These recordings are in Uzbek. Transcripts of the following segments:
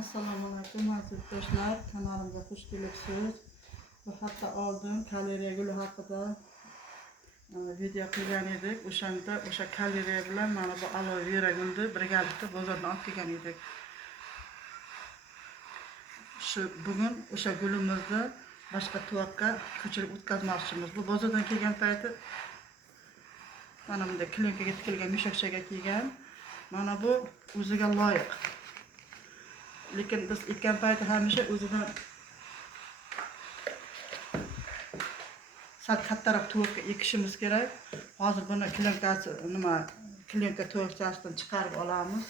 Assalomu alaykum aziz do'stlar, kanalimga xush kelibsiz. Bu hafta oldin kaloriya guli haqida video qilgan edik. O'shanda o'sha kaloriya bilan mana bu aloe vera gulni birgalikda bozordan olib kelgan edik. Bugun o'sha gulimizni boshqa tuvoqqa ko'chirib o'tkazmoqchimiz. Bu bozordan kelgan payti mana bunday klinkaga tikilgan mushakchaga kelgan. Mana bu o'ziga loyiq. Lekin biz ekkan payti hamisha o'zidan sal kattaroq tuvoqqa ekishimiz kerak. Hozir buni klinka tuvoqchasidan chiqarib olamiz.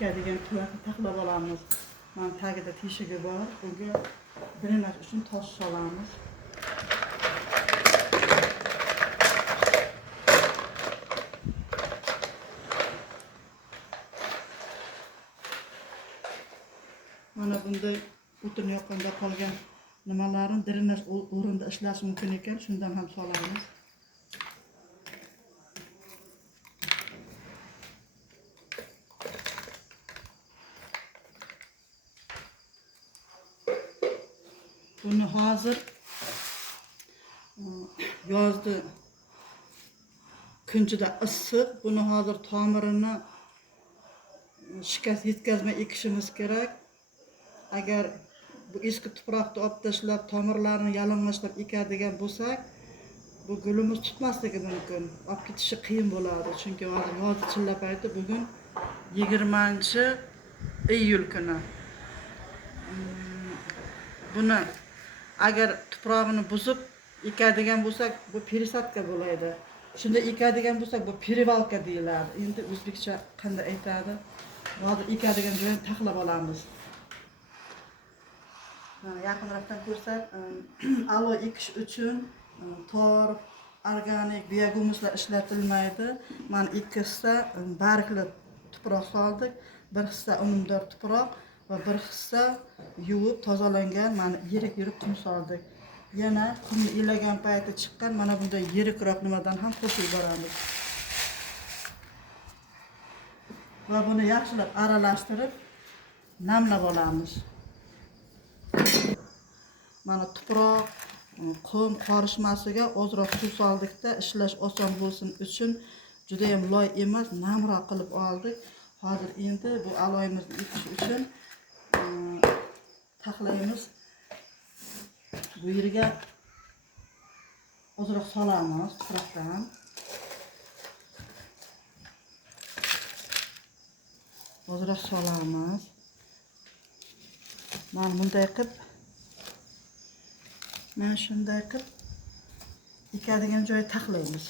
Ekadigan tuvoqni taxlab olamiz. Mana tagida teshigi bor. Bunga drenaj uchun tosh solamiz. Mana bunday o'tin yoqqanda qolgan nimalarni drenaj o'rinda ishlashi mumkin ekan, shundan ham solamiz. Buni hozir yozda kunjida issiq, buni hozir tomirini shikast yetkazmay ekishimiz kerak. Agar bu eski tuproqni olib tashlab, tomirlarini yalang'ochlab ekadigan bo'lsak, bu gulimiz chiqmasligi mumkin. Olib ketishi qiyin bo'ladi. Chunki hozir yoz chilla payti, bugun 20-iyul kuni. Buni agar tuprog'ini buzib ekadigan bo'lsak, bu perisadka bo'ladi. Shunda ekadigan bo'lsak, bu perivalka deyiladi. Endi o'zbekcha qanday aytadi? Hozir ekadigan joyini taxlab olamiz. Yaqinroqdan ko'rsak, aloe ekish uchun tor, organik, biohumuslar ishlatilmaydi. Mana ikki hissa bargli tuproq soldik, bir hissa unumdor tuproq va bir hissa yuvib tozalangan mana yirik qum soldik. Yana qumni ilagan payti chiqqan mana bunday yirikroq nimadan ham qo'shib yuboramiz. Va buni yaxshilab aralashtirib namlab olamiz. Mana tuproq, qum qorishmasiga ozroq suv soldikda, ishlash oson bo'lsin uchun juda ham loy emas, namroq qilib oldik. Hozir endi bu aloyimizni ekish uchun taxlaymiz. Bu yerga ozroq solamiz tuproqdan. Ozroq solamiz. Mana bunday qilib, mana shunday qilib ekadigan joyga taxlaymiz.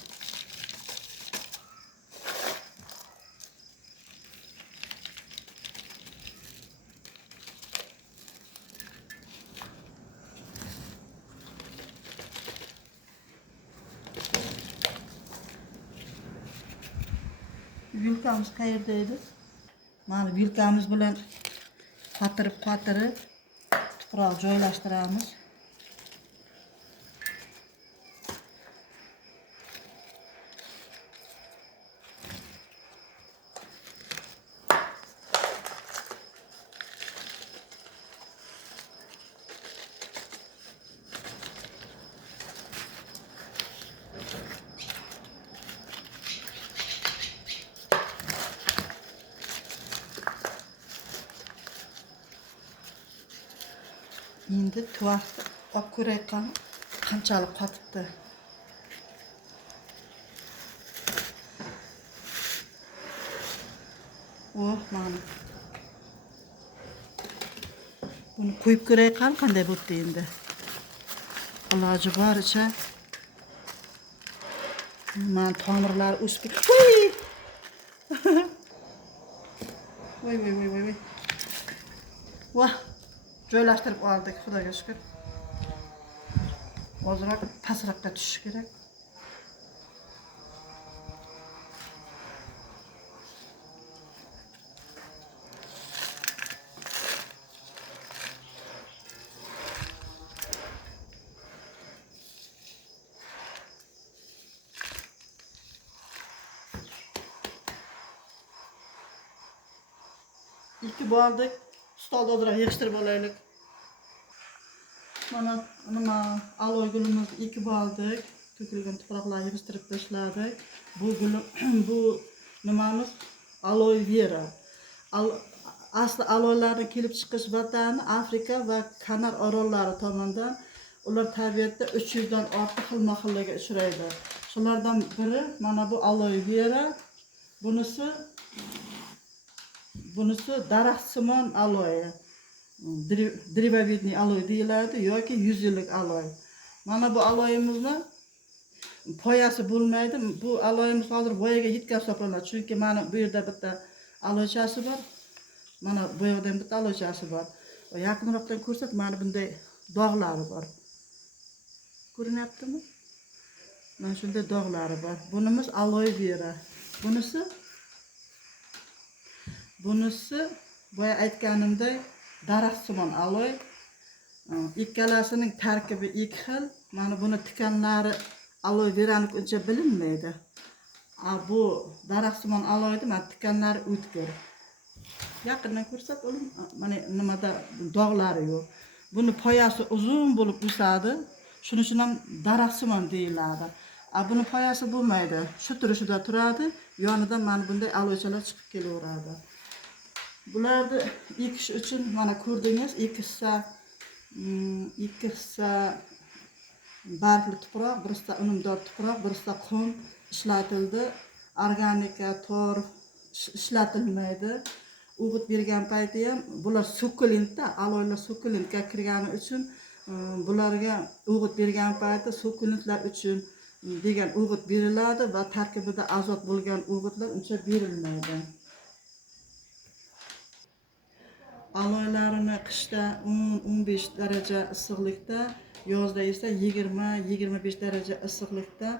Vilkamiz qayerda edi? Mana vilkamiz bilan qatirib tuproq joylashtiramiz. Endi tuvoqni olib ko'raylik qanchalik qotibdi. Mana. Buni qo'yib ko'raylik qanday bo'ldi endi. Iloji boricha mana tomirlari o'sib Voy voy voy voy voy. Vah, joylashtirib oldik, Xudoga shukr. Ozroq pastroqqa tushishi kerak. İki bo'ldik. Stolda ozroq yig'ishtirib olaylik. Mana nima aloy gulimizni ikki bo'ldik. To'kilgan tuproqlarni yig'ishtirib tashladik. Bu gul bu nimamiz aloe vera. Asli aloylarning kelib chiqish vatani Afrika va Kanar orollari tomonidan. Ular tabiatda 300 dan ortiq xilma-xillarga uchraydi. Shulardan biri mana bu aloe vera. Bunisi daraxtsimon aloe. Drevovидный aloe deyiladi yoki 100 yillik aloe. Mana bu aloyimizni poyasi bo'lmaydi. Bu aloyimiz hozir voyaga yetgan hisoblanadi. Chunki mana bu yerda bitta aloychasi bor. Mana bu yerda bitta aloychasi bor. Yaqinroqdan ko'rsat, mana bunday dog'lari bor. Ko'rinyaptimi? Mana shunday dog'lari bor. Bunimiz aloe vera. Bunisi boya aytganimdek daraxtsimon aloe. Ikkalasining tarkibi ikki xil. Mana buni tikanlari aloe verani uncha bilinmaydi. Bu daraxtsimon aloe'da mana tikanlari o'tkir. Yaqindan ko'rsat, o'g'lim. Mana nimada dog'lari yo'q. Buni poyasi uzun bo'lib o'sadi. Shuning uchun ham daraxtsimon deyiladi. Buni poyasi bo'lmaydi. Shu turishida turadi. Yonidan mana bunday aloechalar chiqib kelaveradi. Bularni ekish uchun mana ko'rdingiz, ikkisi bargli tuproq, birisi unumdor tuproq, birisi qum ishlatildi. Organika, torf ishlatilmaydi. O'g'it bergan payti ham bular sukulentda, aloylar sukulentga kirgani uchun bularga o'g'it bergan payti sukulentlar uchun degan o'g'it beriladi va tarkibida azot bo'lgan o'g'itlar uncha berilmaydi. Aloylarini qishda 10-15 daraja issiqlikda, yozda esa 20-25 daraja issiqlikda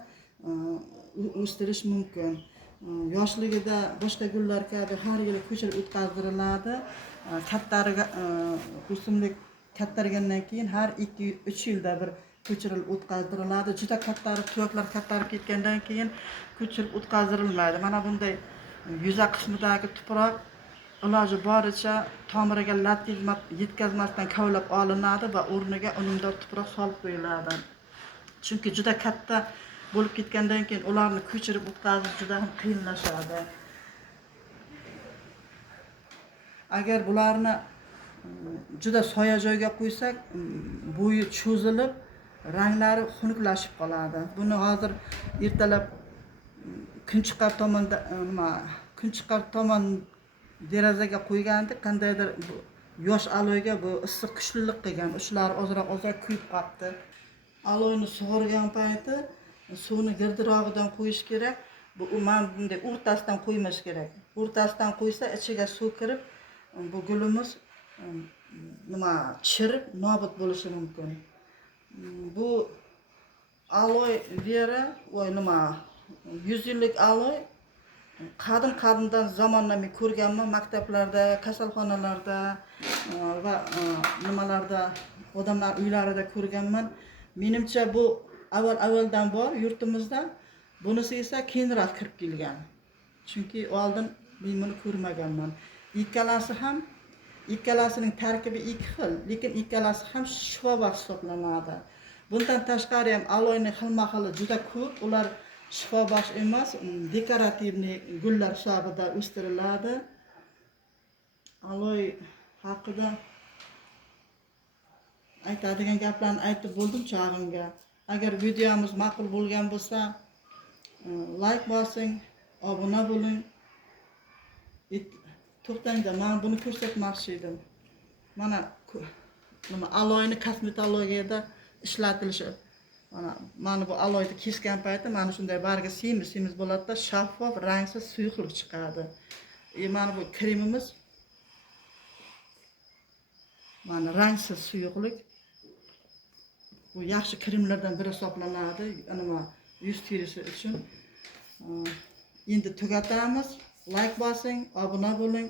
o'stirish mumkin. Yoshligida boshqa gullar kabi har yili ko'chirib o'tkazdiriladi. Kattariga o'simlik kattargandan keyin har 2-3 yilda bir ko'chirib o'tkazdiriladi. Juda kattari tuyaklar kattarib ketgandan keyin ko'chirib o'tkazdirilmaydi. Mana bunday yuza qismidagi tuproq iloji boricha tomiriga lat yetkazmasdan kavlab olinadi va o'rniga unumdor tuproq solib qo'yiladi. Chunki juda katta bo'lib ketgandan keyin ularni ko'chirib o'tkazish juda ham qiyinlashadi. Agar bularni juda soya joyga qo'ysak, bo'yi cho'zilib, ranglari xunuklashib qoladi. Buni hozir ertalab kunchiqar tomon derazaga qo'yganda qandaydir yosh aloyga bu issiq kuchlilik qilgan, uchlari ozroq kuyib qoldi. Aloyni sug'organ payti suvni girdirog'idan qo'yish kerak. Bu mana bunday o'rtasidan qo'ymash kerak. O'rtasidan qo'ysa ichiga suv kirib, bu gulimiz chirib nobud bo'lishi mumkin. Bu aloe vera 100 yillik aloe qadimdan zamonlarni ko'rganman, maktablarda, kasalxonalarda va nimalarda, odamlar uylarida ko'rganman. Menimcha bu avvaldan bor yurtimizda. Bunisi esa keyinroq kirib kelgan. Chunki oldin men buni ko'rmaganman. Ikkalasining tarkibi ikki xil, lekin ikkalasi ham shifobaxsh hisoblanadi. Bundan tashqari ham aloyning xilma-xili juda ko'p. Ular shifobaxsh emas, dekorativniy gullar hisobida o'stiriladi. Aloy haqida aytadigan gaplarni aytib bo'ldim chog'imga. Agar videomiz ma'qul bo'lgan bo'lsa, like bosing, obuna bo'ling. To'xtangda, men buni ko'rsatmoqchi edim. Mana aloyni kosmetologiyada ishlatilishi. Mana bu aloyni kesgan payti mana shunday bargi semiz bo'ladi-da, shaffof, rangsiz suyuqlik chiqadi. Mana bu kremimiz mana rangsiz suyuqlik. Bu yaxshi kremlardan biri hisoblanadi. Nima yuz terisi uchun. Endi tugatamiz. Like bosing, obuna bo'ling.